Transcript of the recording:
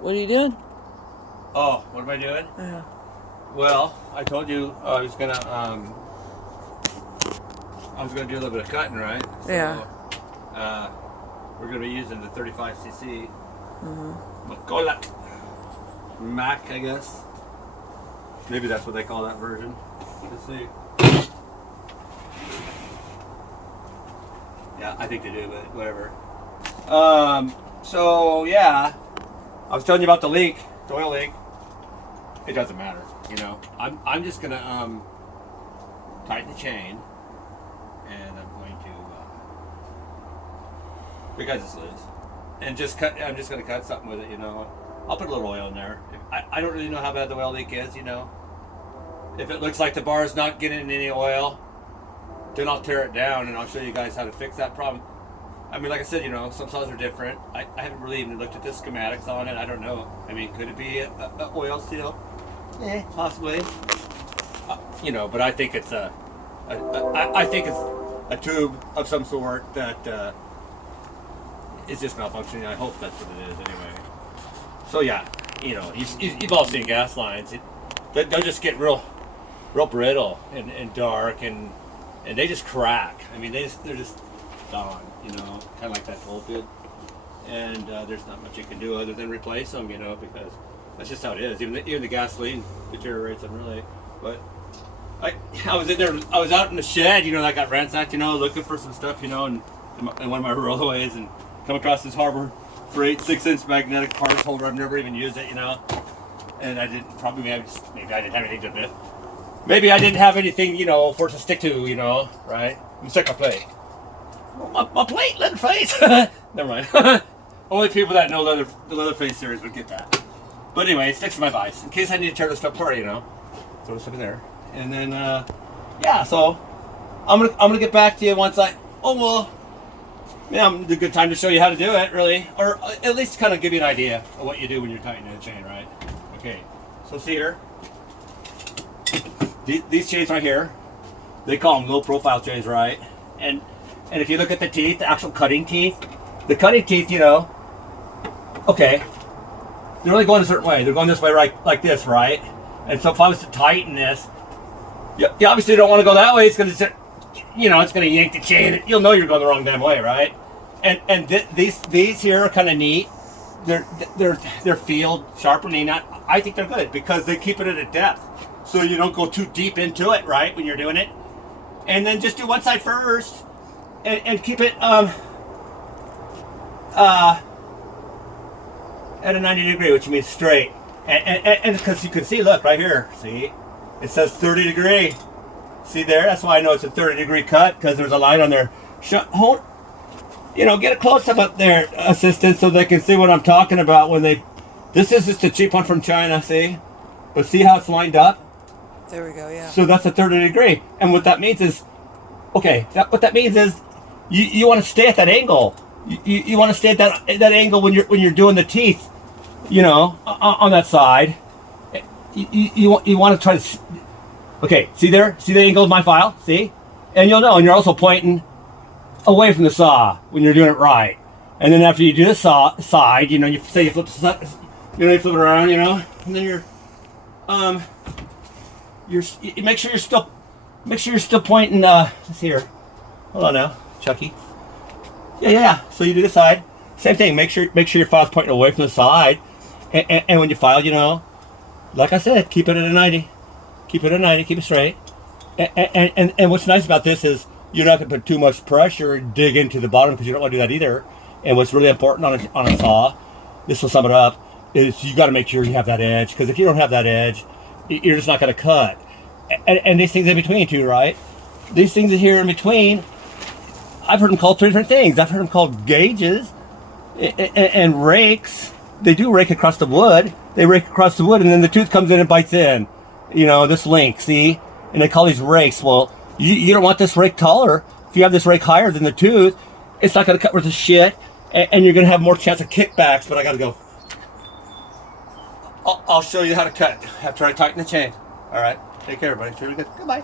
What are you doing? Oh, what am I doing? Yeah. Well, I told you I was gonna do a little bit of cutting, right? So, Yeah. we're gonna be using the 35cc Mm-hmm. McCulloch Mac, I guess. Maybe that's what they call that version. Let's see. Yeah, I think they do, but whatever. So yeah, I was telling you about the leak, the oil leak. It doesn't matter, you know. I'm just gonna tighten the chain, and I'm going to because it's loose, and just cut. I'm just gonna cut something with it, you know. I'll put a little oil in there. I don't really know how bad the oil leak is, you know. If it looks like the bar is not getting any oil, then I'll tear it down and I'll show you guys how to fix that problem. I mean, like I said, you know, some saws are different. I haven't really even looked at the schematics on it. I don't know. I mean, could it be a oil seal? Possibly. You know, but I think it's I think it's a tube of some sort that is just malfunctioning. I hope that's what it is anyway. So yeah, you know, you've all seen gas lines. They'll just get real brittle and dark and they just crack. I mean, they're just gone, you know, kind of like that toll bit. And there's not much you can do other than replace them, you know, because that's just how it is. Even the gasoline deteriorates them really. But I was in there. I was out in the shed, you know, that got ransacked, you know, looking for some stuff, you know, and in one of my rollaways, and come across this Harbor Freight 6-inch magnetic parts holder. I've never even used it, you know, and I didn't. Maybe I didn't have anything to do. Maybe I didn't have anything, you know, for it to stick to, you know, right? Let me check my plate. My plate, Leatherface. Never mind. Only people that know the Leatherface series would get that. But anyway, it sticks to my vise in case I need to tear this stuff apart, you know. Throw this stuff in there, and then yeah. So I'm gonna get back to you once I. Oh well. Yeah, it's a good time to show you how to do it, really, or at least kind of give you an idea of what you do when you're tightening the chain, right? Okay. So see here. These chains right here, they call them low profile chains, right? And if you look at the teeth, the actual cutting teeth, you know, okay, they're only going a certain way. They're going this way, right, like this, right? And so if I was to tighten this, you obviously don't want to go that way. It's going to, you know, it's going to yank the chain. You'll know you're going the wrong damn way, right? And these here are kind of neat. They're field sharpening. I think they're good because they keep it at a depth. So you don't go too deep into it, right, when you're doing it. And then just do one side first and keep it at a 90 degree, which means straight. And because you can see, look, right here, see? It says 30 degree. See there? That's why I know it's a 30 degree cut, because there's a line on there. Hold, you know, get a close up there, assistant, so they can see what I'm talking about when they... This is just a cheap one from China, see? But see how it's lined up? There we go, yeah. So that's a 30 degree. And what that means is, okay, what that means is you want to stay at that angle. You want to stay at that angle when you're doing the teeth, you know, on that side. You want to try to, okay, see there? See the angle of my file? See? And you'll know, and you're also pointing away from the saw when you're doing it right. And then after you do the side, you know, you say you flip the, you know, you flip it around, you know, and then you make sure you're still pointing. Let's see here. Hold on now, Chucky. Yeah. So you do the side. Same thing. Make sure your file's pointing away from the side. And when you file, you know, like I said, keep it at a 90. Keep it at 90. Keep it straight. And what's nice about this is you're not going to put too much pressure and dig into the bottom, because you don't want to do that either. And what's really important on a saw, this will sum it up, is you got to make sure you have that edge, because if you don't have that edge, you're just not going to cut. And these things in between too, right? These things here in between, I've heard them called 3 different things. I've heard them called gauges and rakes. They do rake across the wood. They rake across the wood, and then the tooth comes in and bites in. You know, this link, see? And they call these rakes. Well, you don't want this rake taller. If you have this rake higher than the tooth, it's not going to cut worth a shit, and you're going to have more chance of kickbacks. But I got to go. I'll show you how to cut after I tighten the chain. All right. Take care, everybody. It's really good. Goodbye.